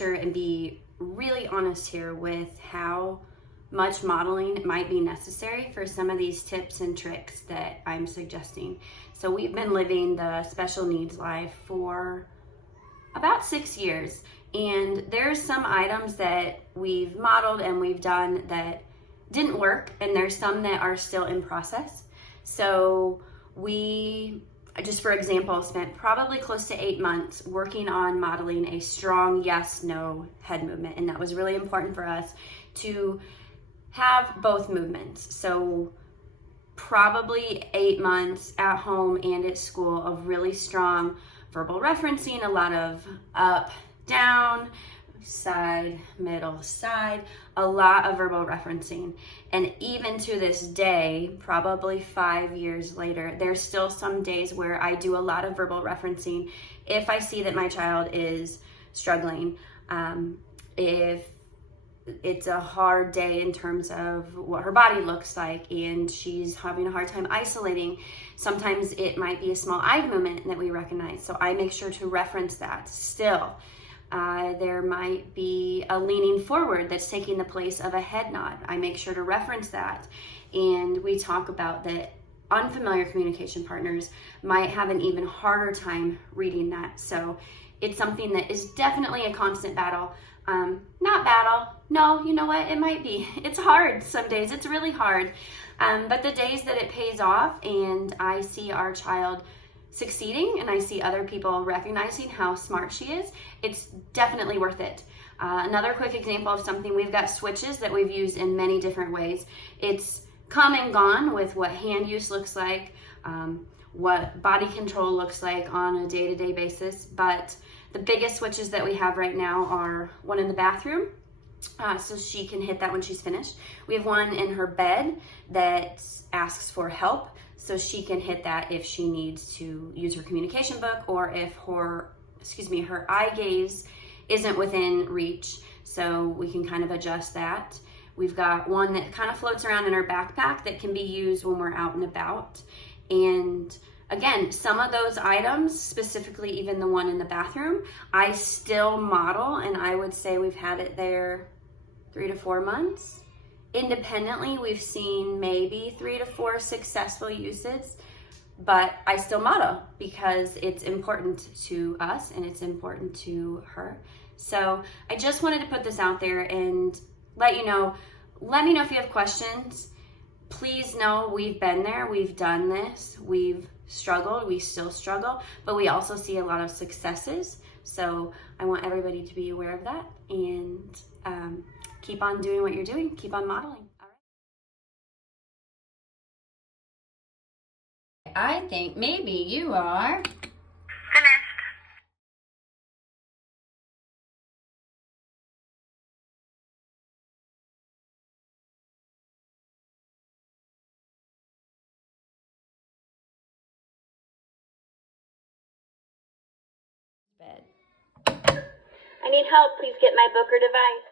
sure and be really honest here with how much modeling might be necessary for some of these tips and tricks that I'm suggesting. So we've been living the special needs life for about 6 years, and there's some items that we've modeled and we've done that didn't work, and there's some that are still in process. So we just, for example, spent probably close to 8 months working on modeling a strong yes/no head movement, and that was really important for us to have both movements. So probably 8 months at home and at school of really strong verbal referencing, a lot of up, down, side, middle, side, a lot of verbal referencing. And even to this day, probably 5 years later, there's still some days where I do a lot of verbal referencing if I see that my child is struggling. If it's a hard day in terms of what her body looks like and she's having a hard time isolating, sometimes it might be a small eye movement that we recognize. So I make sure to reference that still. There might be a leaning forward that's taking the place of a head nod. I make sure to reference that. And we talk about that unfamiliar communication partners might have an even harder time reading that. So it's something that is definitely a constant battle. Not battle. No, you know what? It might be. It's hard some days. It's really hard. But the days that it pays off and I see our child succeeding and I see other people recognizing how smart she is, it's definitely worth it. Another quick example of something, we've got switches that we've used in many different ways. It's come and gone with what hand use looks like, what body control looks like on a day-to-day basis, but the biggest switches that we have right now are one in the bathroom, so she can hit that when she's finished. We have one in her bed that asks for help, so she can hit that if she needs to use her communication book or if her eye gaze isn't within reach, so we can kind of adjust that. We've got one that kind of floats around in her backpack that can be used when we're out and about. And again, some of those items, specifically even the one in the bathroom, I still model, and I would say we've had it there 3 to 4 months. Independently, we've seen maybe 3 to 4 successful uses, but I still model because it's important to us and it's important to her. So I just wanted to put this out there and let you know. Let me know if you have questions. Please know we've been there, we've done this, we've struggled, we still struggle, but we also see a lot of successes. So I want everybody to be aware of that and keep on doing what you're doing, keep on modeling. All right. I think maybe you are finished. bed. I need help. Please get my book or device.